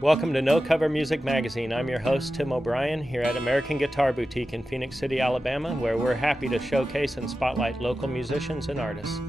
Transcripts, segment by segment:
Welcome to No Cover Music Magazine. I'm your host, Tim O Brien, here at American Guitar Boutique in Phoenix City, Alabama, where we're happy to showcase and spotlight local musicians and artists.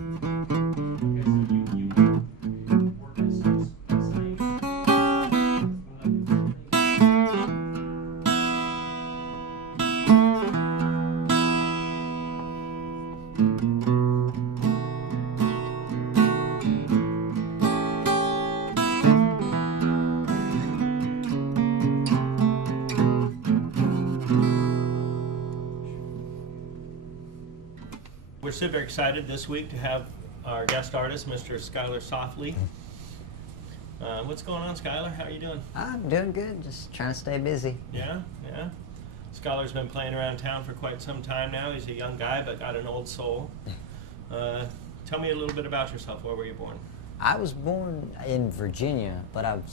We're super excited this week to have our guest artist, Mr. Skyler Saufley. What's going on, Skyler? How are you doing? I'm doing good, just trying to stay busy. Yeah. Skyler's been playing around town for quite some time now. He's a young guy, but got an old soul. Tell me a little bit about yourself. Where were you born? I was born in Virginia, but I'm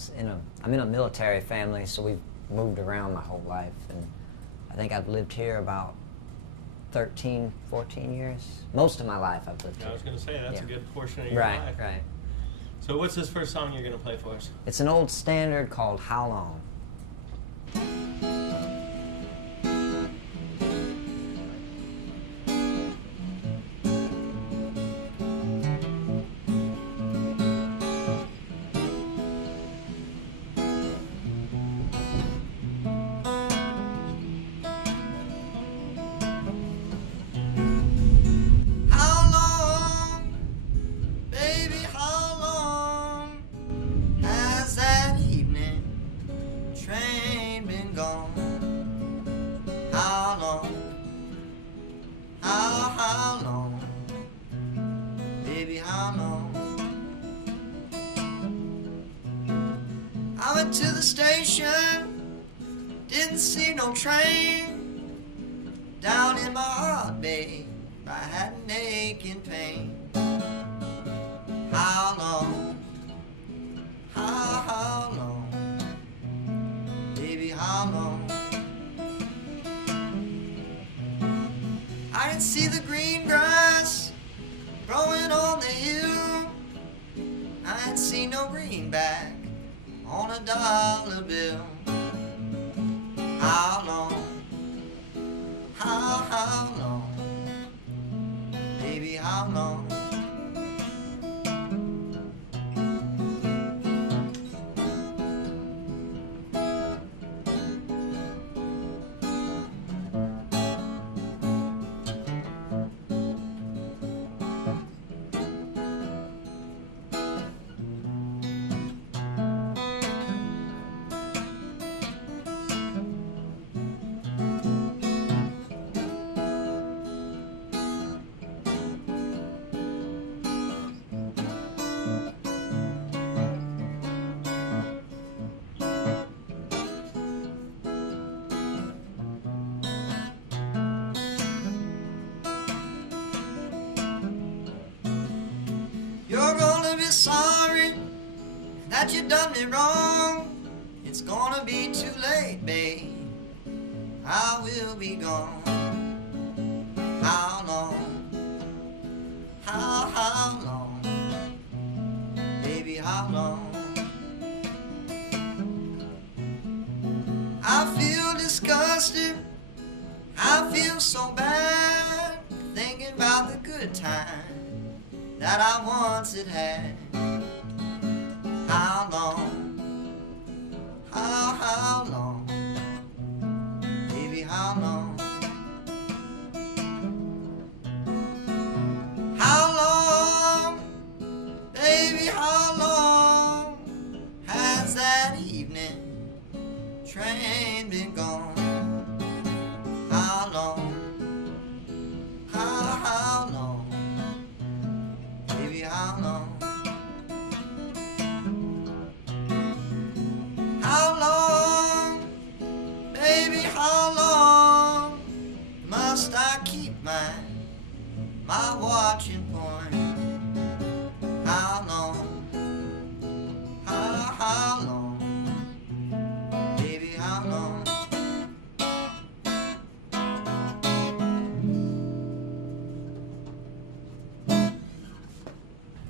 in a military family, so we've moved around my whole life, and I think I've lived here about 13, 14 years. Most of my life I've lived here. I was going to say, that's a good portion of your life. Right. So what's this first song you're going to play for us? It's an old standard called How Long. How long, baby, how long? I went to the station, didn't see no train. Down in my heart, babe, I had an aching pain. How long, how long, baby, how long? I didn't see the green grass growing on the hill. I didn't see no greenback on a dollar bill. How long, how long, baby, how long? You're gonna be sorry that you done me wrong. It's gonna be too late, babe. I will be gone. How long? How long? Baby, how long? I feel disgusted. I feel so bad thinking about the good time that I once had. How long? How long? Baby, how long? How long? Baby, how long has that evening train been gone? How long? How long? Baby, how long? How long, baby, how long must I keep my watching point? How long, how long, baby, how long?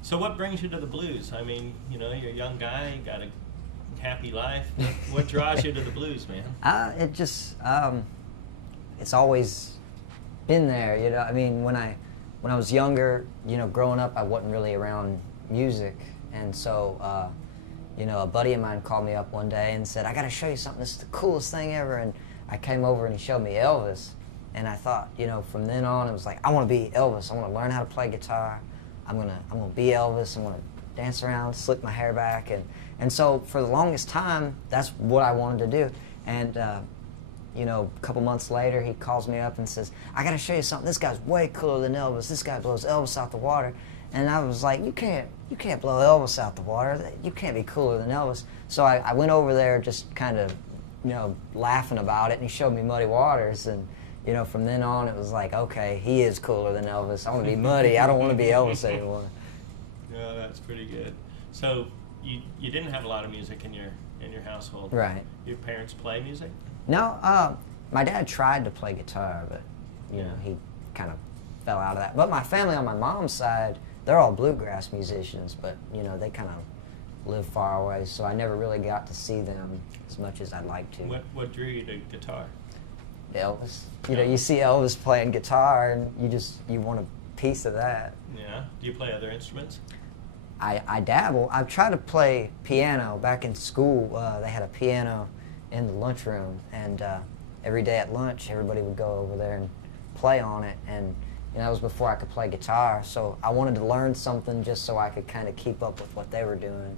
So what brings you to the blues? I mean, you know, you're a young guy, you got a happy life? What draws you to the blues, man? It just, it's always been there, you know. I mean, when I was younger, you know, growing up, I wasn't really around music, and so, you know, a buddy of mine called me up one day and said, "I got to show you something. This is the coolest thing ever." And I came over and he showed me Elvis, and I thought, you know, from then on, it was like, I want to be Elvis. I want to learn how to play guitar. I'm gonna be Elvis. I'm gonna dance around, slick my hair back, and so for the longest time, that's what I wanted to do. And you know, a couple months later, he calls me up and says, "I got to show you something. This guy's way cooler than Elvis. This guy blows Elvis out the water." And I was like, you can't blow Elvis out the water. You can't be cooler than Elvis. So I went over there just kind of, you know, laughing about it, and he showed me Muddy Waters, and you know, from then on, it was like, okay, he is cooler than Elvis. I want to be Muddy. I don't want to be Elvis anymore. Yeah, that's pretty good. So you didn't have a lot of music in your household, right? Your parents play music? No, my dad tried to play guitar, but you know, he kind of fell out of that. But my family on my mom's side, they're all bluegrass musicians, but you know, they kind of live far away, so I never really got to see them as much as I'd like to. What drew you to guitar? Elvis. You know, you see Elvis playing guitar, and you want a piece of that. Yeah. Do you play other instruments? I dabble. I've tried to play piano. Back in school, they had a piano in the lunchroom, and every day at lunch, everybody would go over there and play on it, and you know, that was before I could play guitar, so I wanted to learn something just so I could kind of keep up with what they were doing.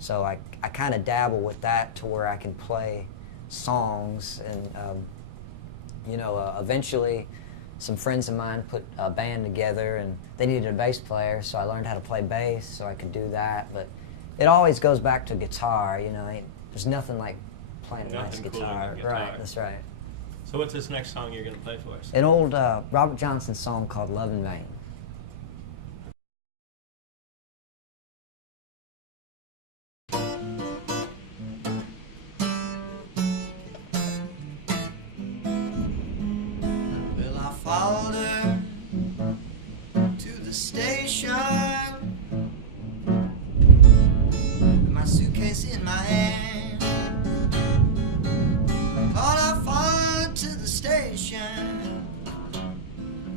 So I kind of dabble with that to where I can play songs, and you know, eventually some friends of mine put a band together, and they needed a bass player, so I learned how to play bass so I could do that. But it always goes back to guitar, you know. There's nothing like playing a nice guitar. Right, that's right. So what's this next song you're going to play for us? An old Robert Johnson song called "Love in Vain." Well, I followed her to the station with my suitcase in my hand. Thought I followed her to the station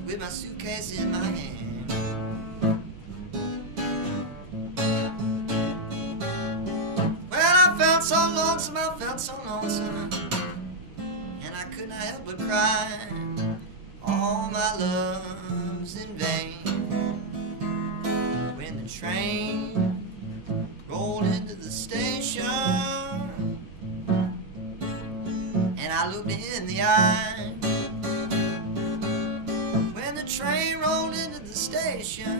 with my suitcase in my hand. Well, I felt so lonesome, and I could not help but cry. All my love's in vain. When the train rolled into the station, and I looked in the eye. When the train rolled into the station,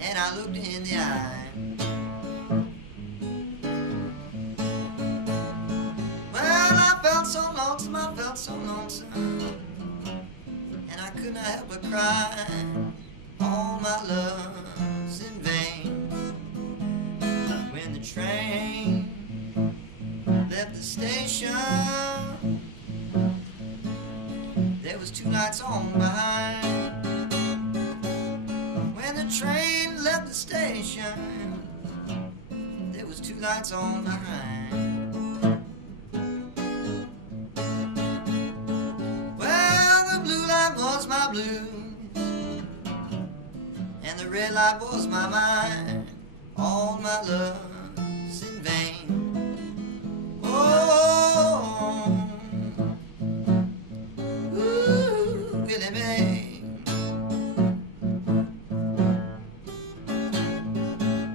and I looked in the eye. Well, I felt so lonesome, and I could not help but cry. All my love's in vain. When the train left the station, there was 2 lights on behind. When the train left the station, there was 2 lights on behind. Well, the blue light was my blues, and the red light was my mind. All my love's in vain. Oh, ooh, Willie Mae.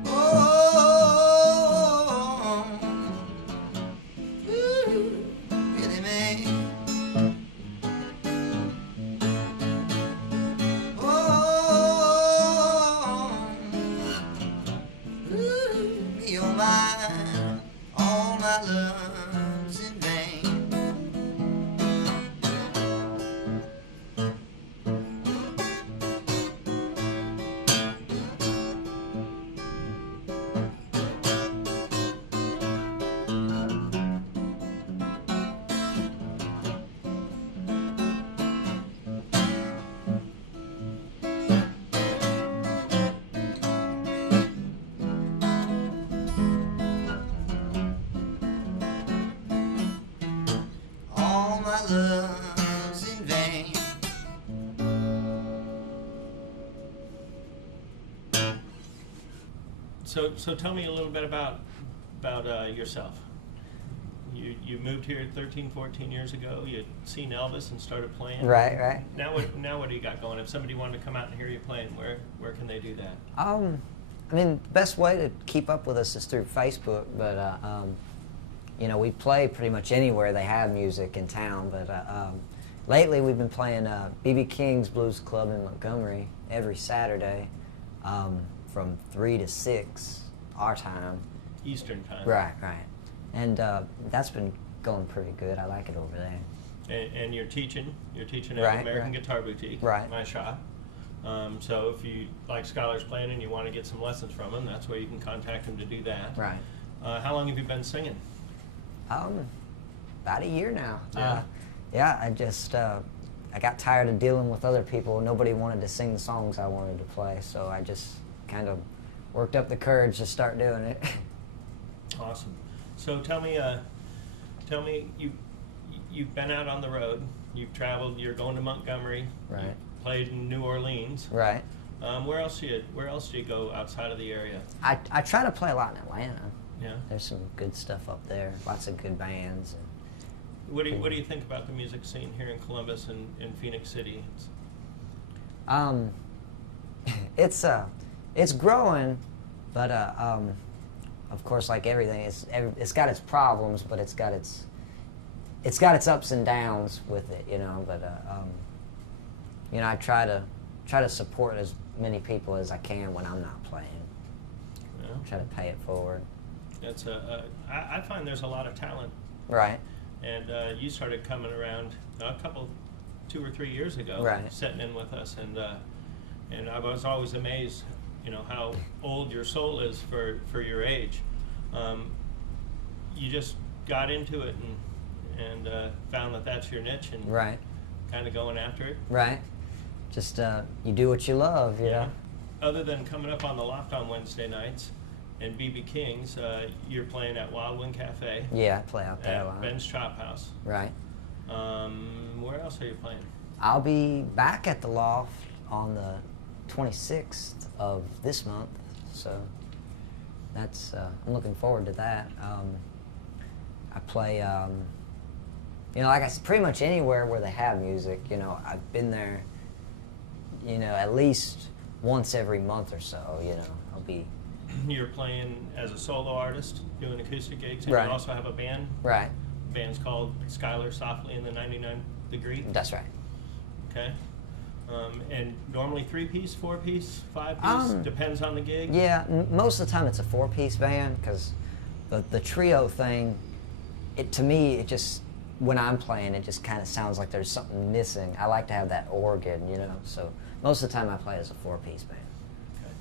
Oh, ooh, Willie Mae. Oh my, all my love's in vain. my love's in vain. So tell me a little bit about yourself. You moved here 13, 14 years ago. You'd seen Elvis and started playing. Right. Now what do you got going? If somebody wanted to come out and hear you playing, where can they do that? I mean, the best way to keep up with us is through Facebook, but you know, we play pretty much anywhere they have music in town. But lately, we've been playing B.B. King's Blues Club in Montgomery every Saturday from 3 to 6 our time. Eastern time. Right. And that's been going pretty good. I like it over there. And you're teaching at Right, American right. Guitar Boutique, Right. my shop. So if you like Skyler's playing and you want to get some lessons from him, that's where you can contact him to do that. Right. How long have you been singing? About a year now. Yeah. Yeah, I just I got tired of dealing with other people. Nobody wanted to sing the songs I wanted to play, so I just kind of worked up the courage to start doing it. Awesome. So tell me, you've been out on the road. You've traveled. You're going to Montgomery. Right. You played in New Orleans. Right. Where else do you go outside of the area? I try to play a lot in Atlanta. Yeah. There's some good stuff up there. Lots of good bands. What do you think about the music scene here in Columbus and in Phoenix City? It's growing, but of course, like everything, it's got its problems, but it's got its ups and downs with it, you know. But you know, I try to support as many people as I can when I'm not playing. Yeah. Try to pay it forward. I find there's a lot of talent. Right. And you started coming around 2 or 3 years ago, right. Sitting in with us, and I was always amazed, you know, how old your soul is for your age. You just got into it and found that that's your niche and right. kind of going after it. Right. Just you do what you love, you know. Other than coming up on the Loft on Wednesday nights and B.B. King's, you're playing at Wild Wind Cafe. Yeah, I play out there a at lot. Ben's Chop House. Right. Where else are you playing? I'll be back at the Loft on the 26th of this month, so that's I'm looking forward to that. I play, you know, like I said, pretty much anywhere where they have music. You know, I've been there, you know, at least once every month or so. You know, I'll be. You're playing as a solo artist, doing acoustic gigs, and right. you also have a band. Right. The band's called Skyler Saufley and the 99 Degree. That's right. Okay. And normally 3-piece, 4-piece, 5-piece, depends on the gig? Yeah, most of the time it's a 4-piece band, because the trio thing, to me, it just, when I'm playing, it just kind of sounds like there's something missing. I like to have that organ, you know, so most of the time I play as a 4-piece band. Okay.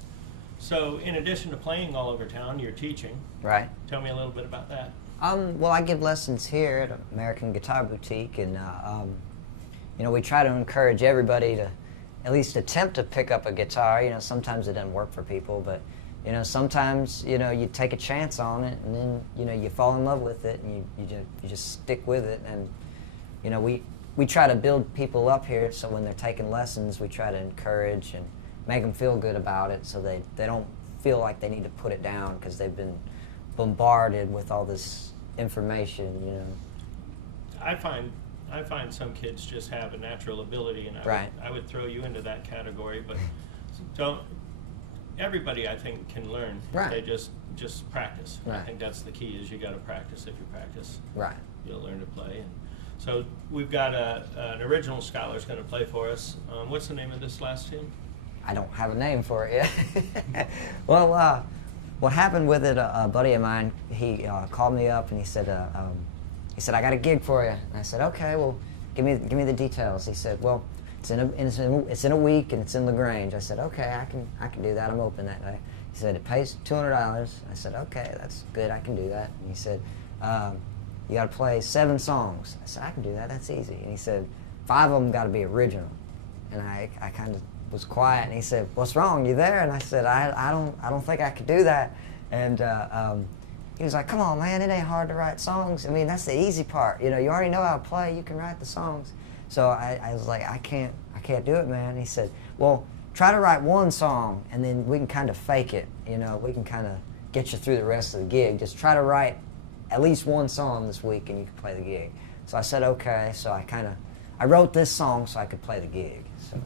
So in addition to playing all over town, you're teaching. Right. Tell me a little bit about that. Well, I give lessons here at American Guitar Boutique, and you know, we try to encourage everybody to at least attempt to pick up a guitar. You know, sometimes it doesn't work for people, but you know, sometimes, you know, you take a chance on it, and then, you know, you fall in love with it, and you just stick with it. And you know, we try to build people up here, so when they're taking lessons, we try to encourage and make them feel good about it, so they don't feel like they need to put it down because they've been bombarded with all this information, you know. I find some kids just have a natural ability, and I would throw you into that category, but everybody, I think, can learn. Right. They just practice. Right. I think that's the key, is you got to practice. If you practice, right, you'll learn to play. And so we've got an original Skyler's going to play for us. What's the name of this last tune? I don't have a name for it yet. Well, what happened with it, a buddy of mine, he called me up and he said, I got a gig for you. And I said, okay, well, give me the details. He said, well, it's in a week and it's in LaGrange. I said, okay, I can do that. I'm open that day. He said, it pays $200. I said, okay, that's good. I can do that. And he said, you got to play 7 songs. I said, I can do that. That's easy. And he said, 5 of them got to be original. And I kind of was quiet, and he said, what's wrong, you there? And I said, I don't think I could do that. And he was like, come on, man, it ain't hard to write songs. I mean, that's the easy part. You know, you already know how to play. You can write the songs. So I was like, I can't do it, man. And he said, well, try to write one song, and then we can kind of fake it. You know, we can kind of get you through the rest of the gig. Just try to write at least one song this week, and you can play the gig. So I said, okay. So I wrote this song so I could play the gig. So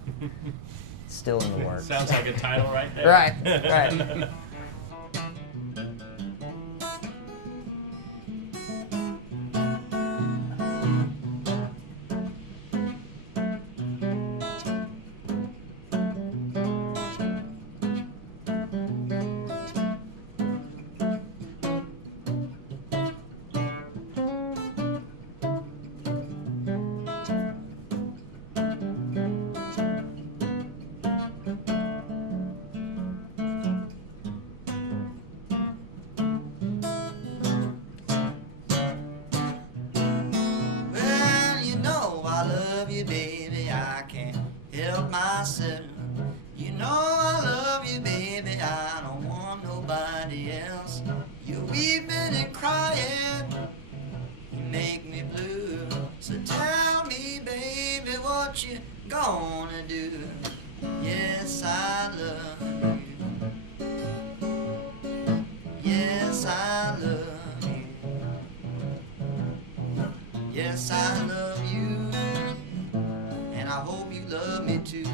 still in the works. Sounds like a title right there. Right, right. Baby, I can't help myself. You know I love you, baby, I don't want nobody else. You're weeping and crying, you make me blue. So tell me, baby, what you gonna do? Yes, I love you. Yes, I love you. Yes, I love you. I hope you love me too.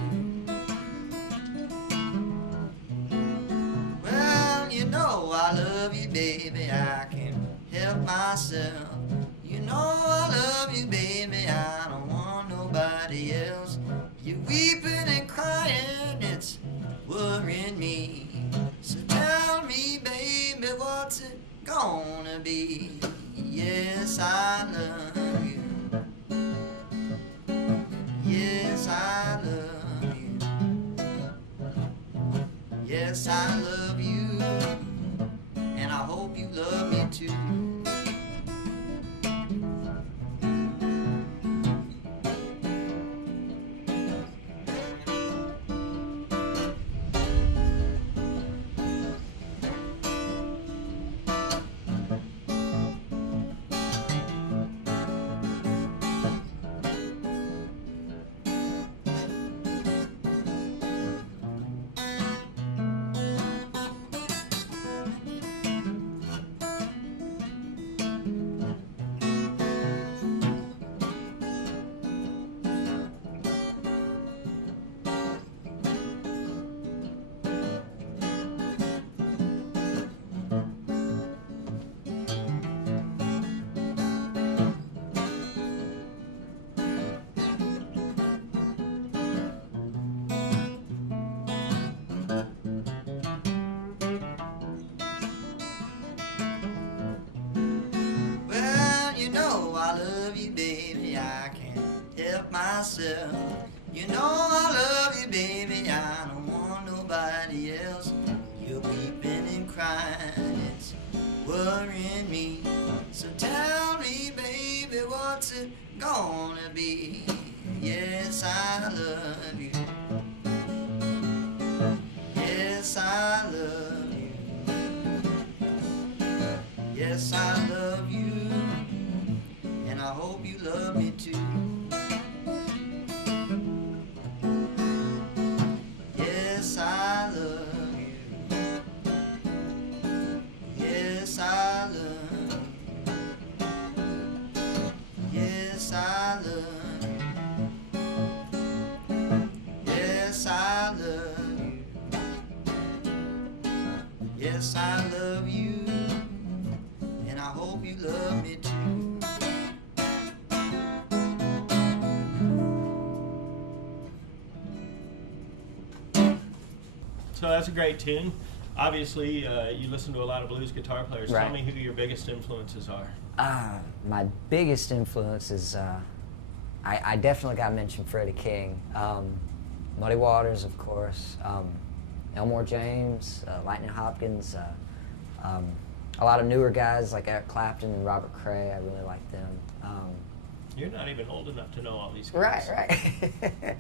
Well, you know I love you, baby, I can't help myself. You know I love you, baby, I don't want nobody else. You're weeping and crying, it's worrying me. So tell me, baby, what's it gonna be? Yes, I love you. Yes, I love you. Yes, I love you. And I hope you love me too. Myself. You know I love you, baby, I don't want nobody else. You're weeping and crying, it's worrying me. So tell me, baby, what's it gonna be? Yes, I love you. Yes, I love you. Yes, I love you. And I hope you love me too. Yes, I love you. Yes, I love you. Yes, I love you. Yes, I love you. Yes, I love you. And I hope you love me too. So that's a great tune. Obviously, you listen to a lot of blues guitar players. Right. Tell me who your biggest influences are. My biggest influence is, I definitely got to mention Freddie King. Muddy Waters, of course. Elmore James, Lightning Hopkins. A lot of newer guys like Eric Clapton and Robert Cray. I really like them. You're not even old enough to know all these guys. Right.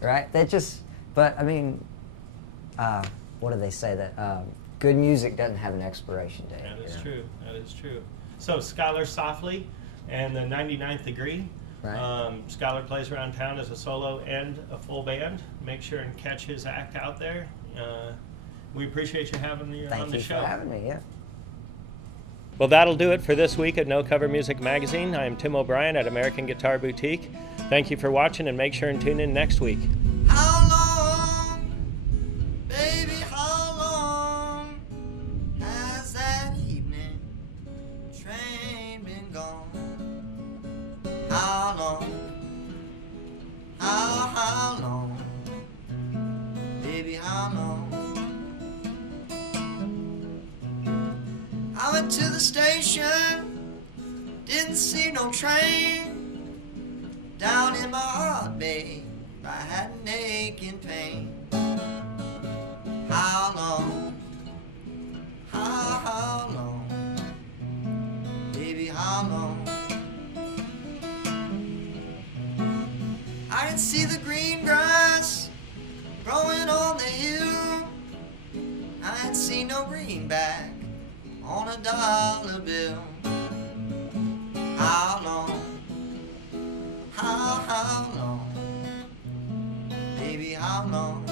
Right. They just, but I mean, what do they say that good music doesn't have an expiration date. That is true. That is true. So Skyler Saufley and the 99th Degree. Right. Skyler plays around town as a solo and a full band. Make sure and catch his act out there. We appreciate you having me on the show. Thank you for having me, yeah. Well, that'll do it for this week at No Cover Music Magazine. I am Tim O Brien at American Guitar Boutique. Thank you for watching, and make sure and tune in next week. How long, baby, how long has that evening train been gone? How long, how long, baby, how long? I went to the station, didn't see no train. Down in my heart, babe, I had an aching pain. How long, how long, baby, how long? I didn't see the green grass growing on the hill. I didn't see no greenback on a dollar bill. How long, how long, baby, how long?